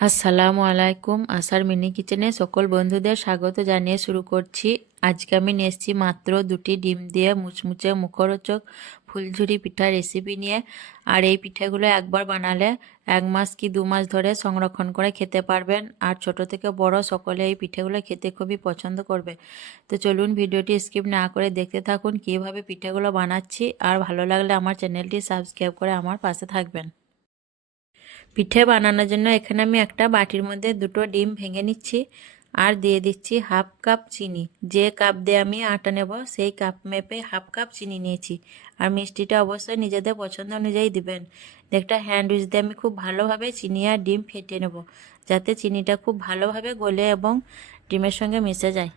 আসসালামু আলাইকুম। আসার মিনি কিচেনে সকল বন্ধুদের স্বাগত জানিয়ে শুরু করছি। আজকে আমি নিয়ে এসেছি মাত্র দুটি ডিম দিয়ে মুচমুচে মুখরোচক ফুলঝুরি পিঠা রেসিপি নিয়ে। আর এই পিঠাগুলো একবার বানালে এক মাস কি দু মাস ধরে সংরক্ষণ করে খেতে পারবেন। আর ছোট থেকে বড় সকলে এই পিঠেগুলো খেতে খুবই পছন্দ করবে। তো চলুন ভিডিওটি স্কিপ না করে দেখতে থাকুন কীভাবে পিঠেগুলো বানাচ্ছি। আর ভালো লাগলে আমার চ্যানেলটি সাবস্ক্রাইব করে আমার পাশে থাকবেন। পিঠে বানানোর জন্য এখানে আমি একটা বাটির মধ্যে দুটো ডিম ভেঙে নিচ্ছি আর দিয়ে দিচ্ছি হাফ কাপ চিনি। যে কাপ দিয়ে আমি আটা নেব, সেই কাপ মেপে হাফ কাপ চিনি নিয়েছি। আর মিষ্টিটা অবশ্যই নিজেদের পছন্দ অনুযায়ী দিবেন। একটা হ্যান্ড উইচ দিয়ে আমি খুব ভালোভাবে চিনি আর ডিম ফেটে নেব, যাতে চিনিটা খুব ভালোভাবে গলে এবং ডিমের সঙ্গে মিশে যায়।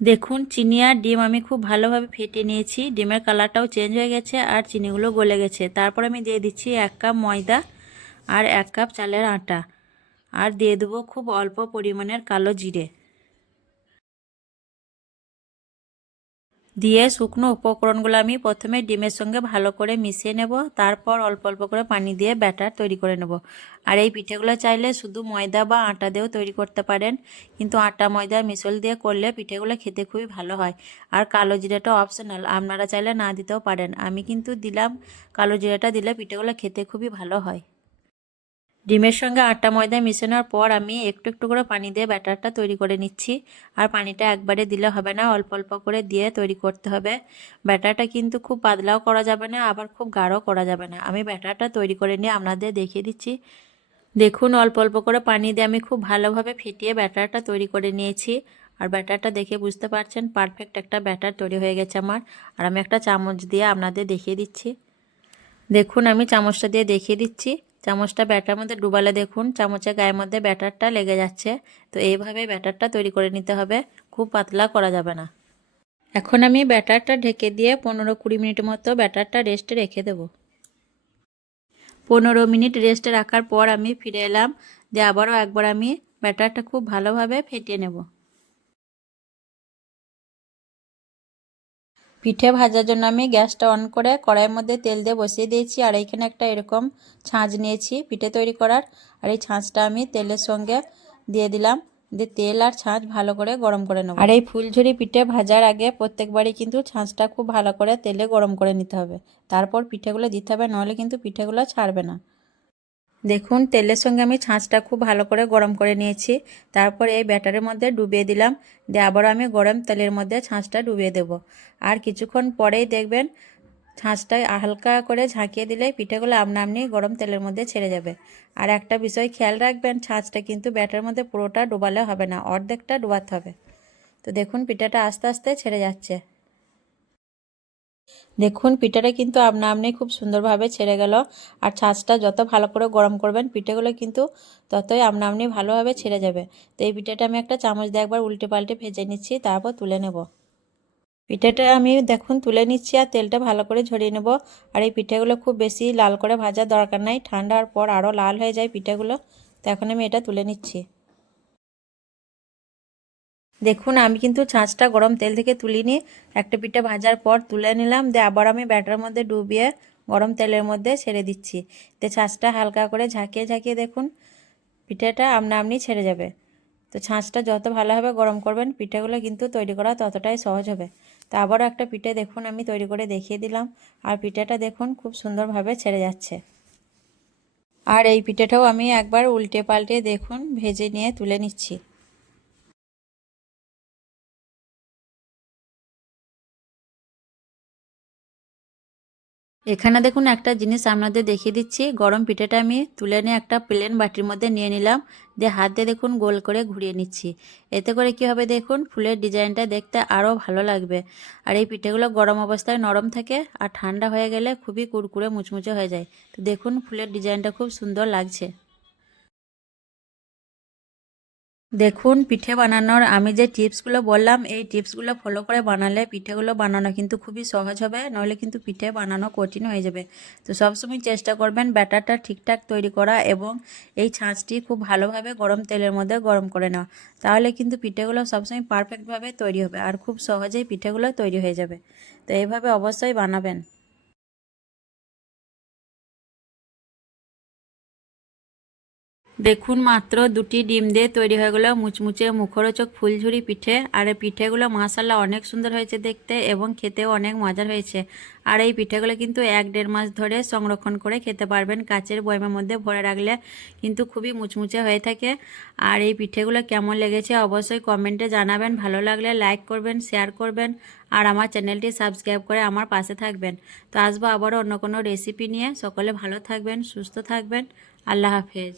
দেখুন, চিনি আর ডিম আমি খুব ভালোভাবে ফেটে নিয়েছি। ডিমের কালারটাও চেঞ্জ হয়ে গেছে আর চিনিগুলো গলে গেছে। তারপর আমি দিয়ে দিচ্ছি এক কাপ ময়দা আর এক কাপ চালের আটা। আর দিয়ে দেবো খুব অল্প পরিমাণের কালো জিরে। দিয়ে শুকনো উপকরণগুলো আমি প্রথমে ডিমের সঙ্গে ভালো করে মিশিয়ে নেব। তারপর অল্প অল্প করে পানি দিয়ে ব্যাটার তৈরি করে নেব। আর এই পিঠেগুলো চাইলে শুধু ময়দা বা আটা দিয়েও তৈরি করতে পারেন। কিন্তু আটা, ময়দা, মিশল দিয়ে করলে পিঠেগুলো খেতে খুবই ভালো হয়। আর কালো জিরাটা অপশনাল আপনারা চাইলে না দিতেও পারেন। আমি কিন্তু দিলাম, কালো জিরাটা দিলে পিঠেগুলো খেতে খুবই ভালো হয়। ডিমের সঙ্গে আটা ময়দা মিশানোর পর আমি একটু একটু করে পানি দিয়ে ব্যাটারটা তৈরি করে নিচ্ছি। আর পানিটা একবারে দিলে হবে না, অল্প অল্প করে দিয়ে তৈরি করতে হবে। ব্যাটারটা কিন্তু খুব পাতলাও করা যাবে না, আবার খুব গাঢ় করা যাবে না। আমি ব্যাটারটা তৈরি করে নিয়ে আপনাদের দেখিয়ে দিচ্ছি। দেখুন, অল্প অল্প করে পানি দিয়ে আমি খুব ভালোভাবে ফেটিয়ে ব্যাটারটা তৈরি করে নিয়েছি। আর ব্যাটারটা দেখে বুঝতে পারছেন, পারফেক্ট একটা ব্যাটার তৈরি হয়ে গেছে আমার। আর আমি একটা চামচ দিয়ে আপনাদের দেখিয়ে দিচ্ছি। দেখুন, আমি চামচটা দিয়ে দেখিয়ে দিচ্ছি। চামচটা ব্যাটার মধ্যে ডুবালে দেখুন, চামচের গায়ের মধ্যে ব্যাটারটা লেগে যাচ্ছে। তো এইভাবে ব্যাটারটা তৈরি করে নিতে হবে, খুব পাতলা করা যাবে না। এখন আমি ব্যাটারটা ঢেকে দিয়ে পনেরো কুড়ি মিনিট মতো ব্যাটারটা রেস্টে রেখে দেব। পনেরো মিনিট রেস্টে রাখার পর আমি ফিরে এলাম, দিয়ে আবারও একবার আমি ব্যাটারটা খুব ভালোভাবে ফেটিয়ে নেব। পিঠে ভাজার জন্য আমি গ্যাসটা অন করে কড়াইয়ের মধ্যে তেল দিয়ে বসিয়ে দিয়েছি, আর এইখানে একটা এরকম ছাঁচ নিয়েছি পিঠে তৈরি করার। আর এই ছাঁচটা আমি তেলের সঙ্গে দিয়ে দিলাম, দিয়ে তেল আর ছাঁচ ভালো করে গরম করে নেব। আর এই ফুলঝুরি পিঠে ভাজার আগে প্রত্যেকবারই কিন্তু ছাঁচটা খুব ভালো করে তেলে গরম করে নিতে হবে। তারপর পিঠেগুলো দিতে হবে নাহলে কিন্তু পিঠেগুলো ছাড়বে না। দেখুন, তেলের সঙ্গে আমি ছাঁচটা খুব ভালো করে গরম করে নিয়েছি। তারপর এই ব্যাটারের মধ্যে ডুবিয়ে দিলাম। দিয়ে আবারও আমি গরম তেলের মধ্যে ছাঁচটা ডুবিয়ে দেব। আর কিছুক্ষণ পরেই দেখবেন, ছাঁচটা হালকা করে ঝাঁকিয়ে দিলে পিঠেগুলো আপনি গরম তেলের মধ্যে ছেড়ে যাবে। আর একটা বিষয় খেয়াল রাখবেন, ছাঁচটা কিন্তু ব্যাটার মধ্যে পুরোটা ডোবালে হবে না, অর্ধেকটা ডোবাতে হবে। তো দেখুন, পিঠাটা আস্তে আস্তে ছেড়ে যাচ্ছে। দেখুন, পিঠাটা কিন্তু আপনা আপনি খুব সুন্দরভাবে ছেড়ে গেল। আর ছাঁচটা যত ভালো করে গরম করবেন, পিঠেগুলো কিন্তু ততই আপনা আপনি ভালোভাবে ছেড়ে যাবে। তো এই পিঠাটা আমি একটা চামচ দিয়ে একবার উল্টে পাল্টে ভেজে নিচ্ছি, তারপর তুলে নেব। পিঠাটা আমি দেখুন, তুলে নিচ্ছি আর তেলটা ভালো করে ঝরিয়ে নেব। আর এই পিঠেগুলো খুব বেশি লাল করে ভাজার দরকার নাই। ঠান্ডার পর আরও লাল হয়ে যায় পিঠেগুলো। তো এখন আমি এটা তুলে নিচ্ছি। দেখুন, আমি কিন্তু ছাঁচটা গরম তেল থেকে তুলিনি। একটা পিঠা ভাজার পর তুলে নিলাম, দিয়ে আবার আমি ব্যাটার মধ্যে ডুবিয়ে গরম তেলের মধ্যে ছেড়ে দিচ্ছি। তো ছাঁচটা হালকা করে ঝাঁকিয়ে ঝাঁকিয়ে দেখুন, পিঠাটা আপনা আপনি ছেড়ে যাবে। তো ছাঁচটা যত ভালোভাবে গরম করবেন, পিঠাগুলো কিন্তু তৈরি করা ততটাই সহজ হবে। তো আবারও একটা পিঠে দেখুন, আমি তৈরি করে দেখিয়ে দিলাম, আর পিঠাটা দেখুন খুব সুন্দরভাবে ছেড়ে যাচ্ছে। আর এই পিঠাটাও আমি একবার উল্টে পাল্টে দেখুন, ভেজে নিয়ে তুলে নিচ্ছি। এখানে দেখুন একটা জিনিস আপনাদের দেখিয়ে দিচ্ছি। গরম পিঠেটা আমি তুলে নিয়ে একটা প্লেন বাটির মধ্যে নিয়ে নিলাম। দিয়ে হাত দিয়ে দেখুন গোল করে ঘুরিয়ে নিচ্ছি। এতে করে কি হবে দেখুন, ফুলের ডিজাইনটা দেখতে আরও ভালো লাগবে। আর এই পিঠেগুলো গরম অবস্থায় নরম থাকে আর ঠান্ডা হয়ে গেলে খুবই কুড়কুড়ে মুচমুচে হয়ে যায়। তো দেখুন ফুলের ডিজাইনটা খুব সুন্দর লাগছে। দেখুন, পিঠে বানানোর আমি যে টিপসগুলো বললাম, এই টিপসগুলো ফলো করে বানালে পিঠেগুলো বানানো কিন্তু খুবই সহজ হবে, নইলে কিন্তু পিঠে বানানো কঠিন হয়ে যাবে। তো সবসময় চেষ্টা করবেন ব্যাটারটা ঠিকঠাক তৈরি করা এবং এই ছাঁচটি খুব ভালোভাবে গরম তেলের মধ্যে গরম করে নেওয়া। তাহলে কিন্তু পিঠেগুলো সবসময় পারফেক্টভাবে তৈরি হবে আর খুব সহজেই পিঠেগুলো তৈরি হয়ে যাবে। তো এইভাবে অবশ্যই বানাবেন। দেখুন মাত্র দুটি ডিম দিয়ে তৈরি হয়ে গেলো মুচমুচে মুখরোচক ফুলঝুরি পিঠে। আর এই পিঠেগুলো মাসাল্লাহ অনেক সুন্দর হয়েছে দেখতে এবং খেতেও অনেক মজার হয়েছে। আর এই পিঠেগুলো কিন্তু এক দেড় মাস ধরে সংরক্ষণ করে খেতে পারবেন। কাচের বয়মের মধ্যে ভরে রাখলে কিন্তু খুবই মুচমুচে হয়ে থাকে। আর এই পিঠেগুলো কেমন লেগেছে অবশ্যই কমেন্টে জানাবেন। ভালো লাগলে লাইক করবেন, শেয়ার করবেন আর আমার চ্যানেলটি সাবস্ক্রাইব করে আমার পাশে থাকবেন। তো আসব আবারও অন্য কোনো রেসিপি নিয়ে। সকলে ভালো থাকবেন, সুস্থ থাকবেন। আল্লাহ হাফেজ।